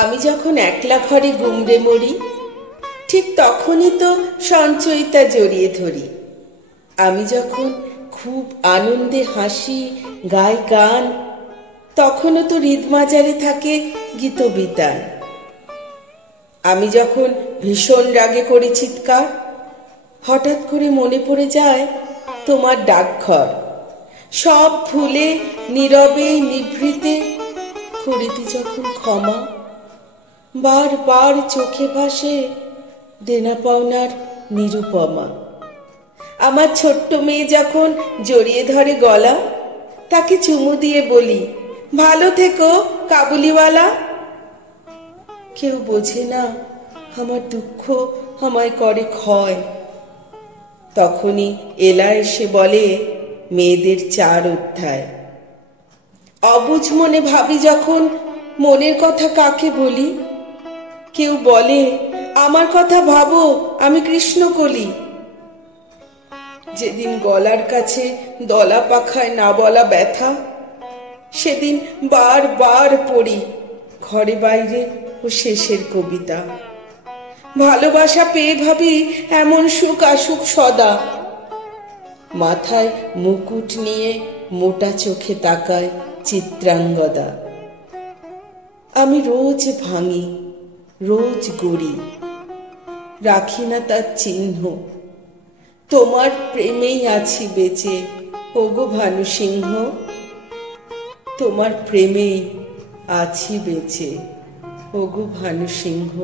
আমি যখন একলা ঘরে গুমড়ে মরি, ঠিক তখনই তো সঞ্চয়িতা জড়িয়ে ধরি। আমি যখন খুব আনন্দে হাসি, গাই গান, তখনও তো হৃদমাজারে থাকে গীতবিতান। আমি যখন ভীষণ রাগে করি চিৎকার, হঠাৎ করে মনে পড়ে যায় তোমার ডাকঘর। সব ভুলে নীরবে নিভৃতে করিতে যখন ক্ষমা, বারবার চোখে ভাসে দেনা পাওনার নিরুপমা। আমার ছোট্ট মেয়ে যখন জড়িয়ে ধরে গলা, তাকে চুমু দিয়ে বলি, ভালো থেকো কাবুলিওয়ালা। কেউ বোঝে না আমার দুঃখ আমায় করে ক্ষয়। তখনই এলা এসে বলে মেয়েদের 4 অধ্যায়। অবুঝ মনে ভাবি যখন মনের কথা কাকে বলি, কেউ বলে আমার কথা ভাবো, আমি কৃষ্ণকলি। যেদিন গলার কাছে দলা পাখায় না বলা ব্যথা, সেদিন বারবার পড়ি ঘরে বাইরে ও শেষের কবিতা। ভালোবাসা পেয়ে ভাবি এমন সুখ আসুক সদা। মাথায় মুকুট নিয়ে মোটা চোখে তাকায় চিত্রাঙ্গদা। আমি রোজ ভাঙি, রোজ গড়ি, রাখি না তার চিহ্ন। তোমার প্রেমেই আছি বেঁচে, ওগো ভানু সিংহ। তোমার প্রেমেই আছি বেঁচে, ওগো ভানু সিংহ।